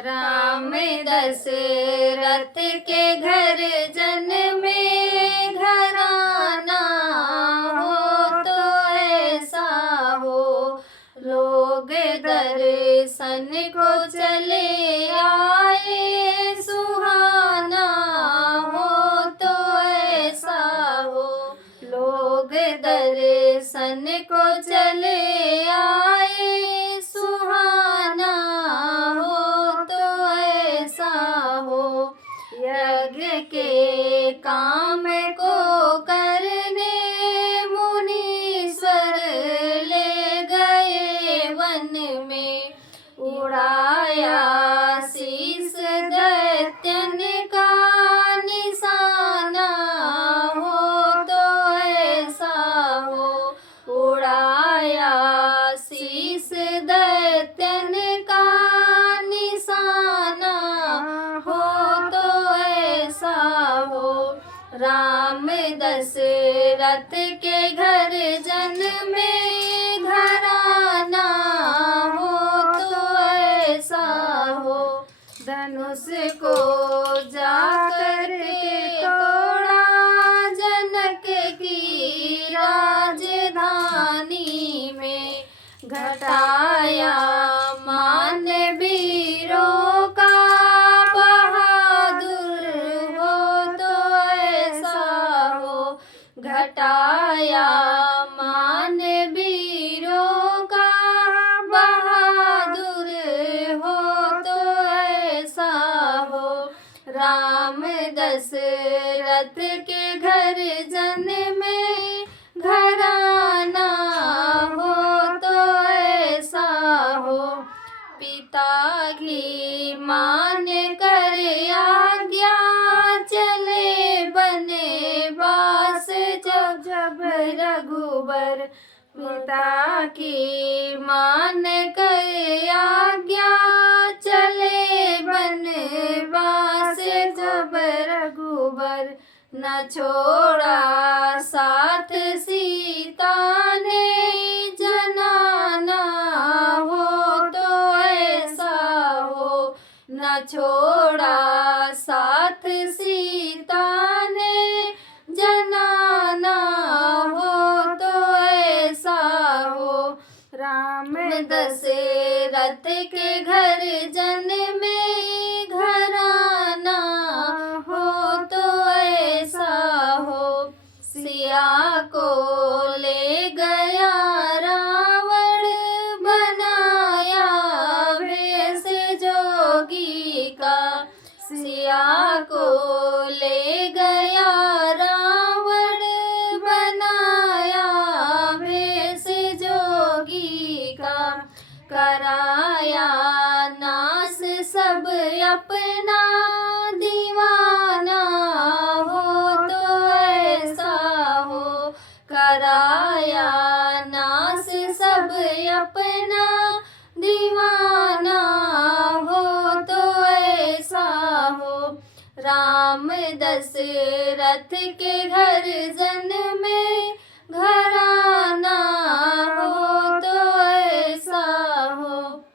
राम दशरथ के घर जन्मे घराना हो तो ऐसा हो, लोग दर्शन को चले आए, सुहाना हो तो ऐसा हो, लोग दर्शन को चले आए, सुहाना हो तो ऐसा हो। यज्ञ के काम को करने मुनीश्वर ले गए वन में, उड़ाया शीस दैत्यन का निशाना हो तो ऐसा हो, उड़ाया शीस दैत्यन का निशाना हो तो ऐसा हो। राम दशरथ के घर जन्मे घराना हो तो ऐसा हो, धनुष को जाकर के तोड़ा जनक की राजधानी में, घटाया मान वीरों का बहादुर हो तो ऐसा हो, घटाया मान वीरों का बहादुर हो तो ऐसा हो। राम दशरथ के घर जन्मे घराना हो तो ऐसा हो, पिता की मान कर आज्ञा चले बनवास जब जब रघुबर, पिता की मान कर आज्ञा चले बनवास जब रघुबर, न छोड़ा साथ सीता ने जनाना हो तो ऐसा हो, न छोड़ा साथ सीता ने जनाना हो तो ऐसा हो। राम दशरथ के घर जन्मे घराना हो तो ऐसा हो, सिया को ले गया रावण, बनाया भेष जोगी का, सिया को ले गया रावण, बनाया भेष जोगी का, कराया नाश सब अपना दीवाना हो तो ऐसा हो, कराया नाश सब अपना दीवाना हो तो ऐसा हो। राम दशरथ के घर जन्मे घरा